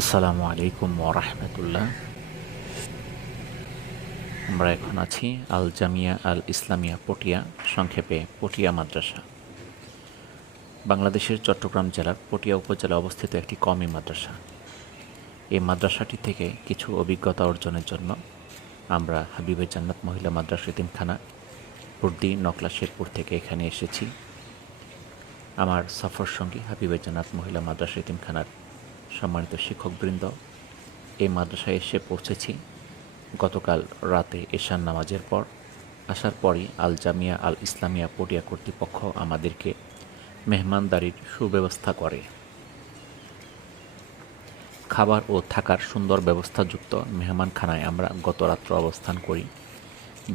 আসসালামু আলাইকুম ওরহমতুল্লাহ। আমরা এখন আছি আল জামিয়া আল ইসলামিয়া পটিয়া, সংক্ষেপে পটিয়া মাদ্রাসা। বাংলাদেশের চট্টগ্রাম জেলার পটিয়া উপজেলায় অবস্থিত একটি কওমি মাদ্রাসা। এই মাদ্রাসাটি থেকে কিছু অভিজ্ঞতা অর্জনের জন্য আমরা হাবিবে জান্নাত মহিলা মাদ্রাসা এতিমখানা বুর্দি নকলা শেরপুর থেকে এখানে এসেছি। আমার সফর সঙ্গী হাবিবে জান্নাত মহিলা মাদ্রাসা এতিমখানার সম্মানিত শিক্ষকবৃন্দ, এই মাদ্রাসায় এসে পৌঁছেছি গতকাল রাতে এশার নামাজের পর। আসার পরই আল জামিয়া আল ইসলামিয়া পটিয়া কর্তৃপক্ষ আমাদেরকে মেহমানদারির সুব্যবস্থা করে। খাবার ও থাকার সুন্দর ব্যবস্থাযুক্ত মেহমানখানায় আমরা গত রাত্র অবস্থান করি।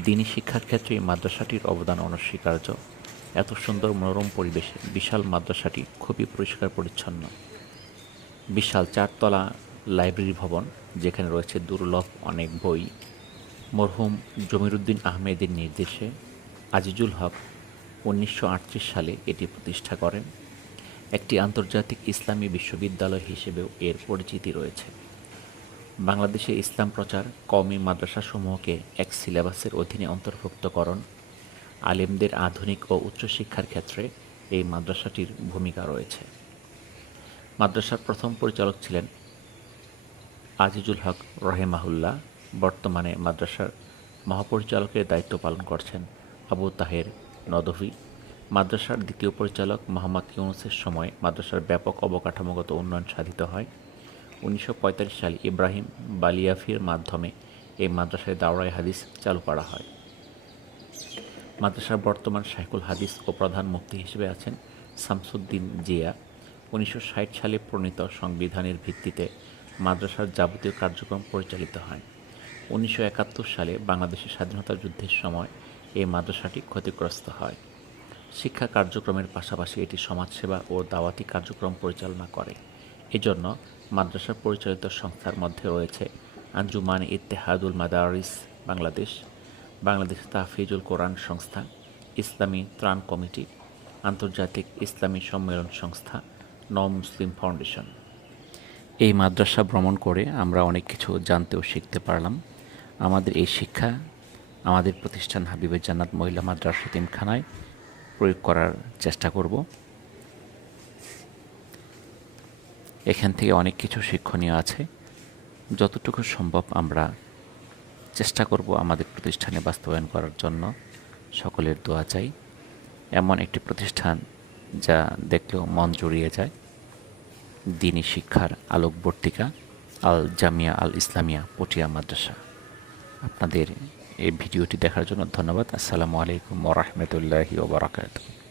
দিনী শিক্ষার ক্ষেত্রে এই মাদ্রাসাটির অবদান অনস্বীকার্য। এত সুন্দর মনোরম পরিবেশে বিশাল মাদ্রাসাটি খুবই পরিষ্কার পরিচ্ছন্ন। বিশাল 4 তলা লাইব্রেরি ভবন, যেখানে রয়েছে দুর্লভ অনেক বই। মরহুম জমিরুদ্দিন আহমেদের নির্দেশে আজিজুল হক 1938 সালে এটি প্রতিষ্ঠা করেন। একটি আন্তর্জাতিক ইসলামী বিশ্ববিদ্যালয় হিসেবেও এর পরিচিতি রয়েছে। বাংলাদেশে ইসলাম প্রচার, কওমি মাদ্রাসাসমূহকে এক সিলেবাসের অধীনে অন্তর্ভুক্তকরণ, আলেমদের আধুনিক ও উচ্চশিক্ষার ক্ষেত্রে এই মাদ্রাসাটির ভূমিকা রয়েছে। মাদ্রাসার প্রথম পরিচালক ছিলেন আজিজুল হক রহেমাহুল্লাহ। বর্তমানে মাদ্রাসার মহাপরিচালকের দায়িত্ব পালন করছেন আবু তাহের নদভী। মাদ্রাসার দ্বিতীয় পরিচালক মোহাম্মদ ইউনুসের সময় মাদ্রাসার ব্যাপক অবকাঠামোগত উন্নয়ন সাধিত হয়। 1945 সালে ইব্রাহিম বালিয়াফির মাধ্যমে এই মাদ্রাসায় দাওরায়ে হাদিস চালু করা হয়। মাদ্রাসার বর্তমান শাইখুল হাদিস ও প্রধান মুফতি হিসেবে আছেন শামসুদ্দিন জিয়া। 1960 সালে প্রণীত সংবিধানের ভিত্তিতে মাদ্রাসার যাবতীয় কার্যক্রম পরিচালিত হয়। 1971 সালে বাংলাদেশের স্বাধীনতা যুদ্ধের সময় এই মাদ্রাসাটি ক্ষতিগ্রস্ত হয়। শিক্ষা কার্যক্রমের পাশাপাশি এটি সমাজসেবা ও দাওয়াতি কার্যক্রম পরিচালনা করে। এজন্য মাদ্রাসা পরিচালিত সংস্থার মধ্যে রয়েছে আঞ্জুমান ইত্তেহাদুল মাদারিস বাংলাদেশ, বাংলাদেশ তাহফিজুল কোরআন সংস্থা, ইসলামী ত্রাণ কমিটি, আন্তর্জাতিক ইসলামী সম্মেলন সংস্থা, নও মুসলিম ফাউন্ডেশন। এই মাদ্রাসা ভ্রমণ করে আমরা অনেক কিছু জানতে ও শিখতে পারলাম। আমাদের এই শিক্ষা আমাদের প্রতিষ্ঠান হাবিবে জান্নাত মহিলা মাদ্রাসা এতিমখানায় প্রয়োগ করার চেষ্টা করব। এখান থেকে অনেক কিছু শিক্ষণীয় আছে। যতটুকু সম্ভব আমরা চেষ্টা করব আমাদের প্রতিষ্ঠানে বাস্তবায়ন করার জন্য। সকলের দোয়া চাই। এমন একটি প্রতিষ্ঠান যা দেখলেও মন জুড়িয়ে যায়। দ্বীনি শিক্ষার আলোকবর্তিকা আল জামিয়া আল ইসলামিয়া পটিয়া মাদ্রাসা। আপনাদের এই ভিডিওটি দেখার জন্য ধন্যবাদ। আসসালামু আলাইকুম ওয়া রাহমাতুল্লাহি ওয়া বারাকাতুহু।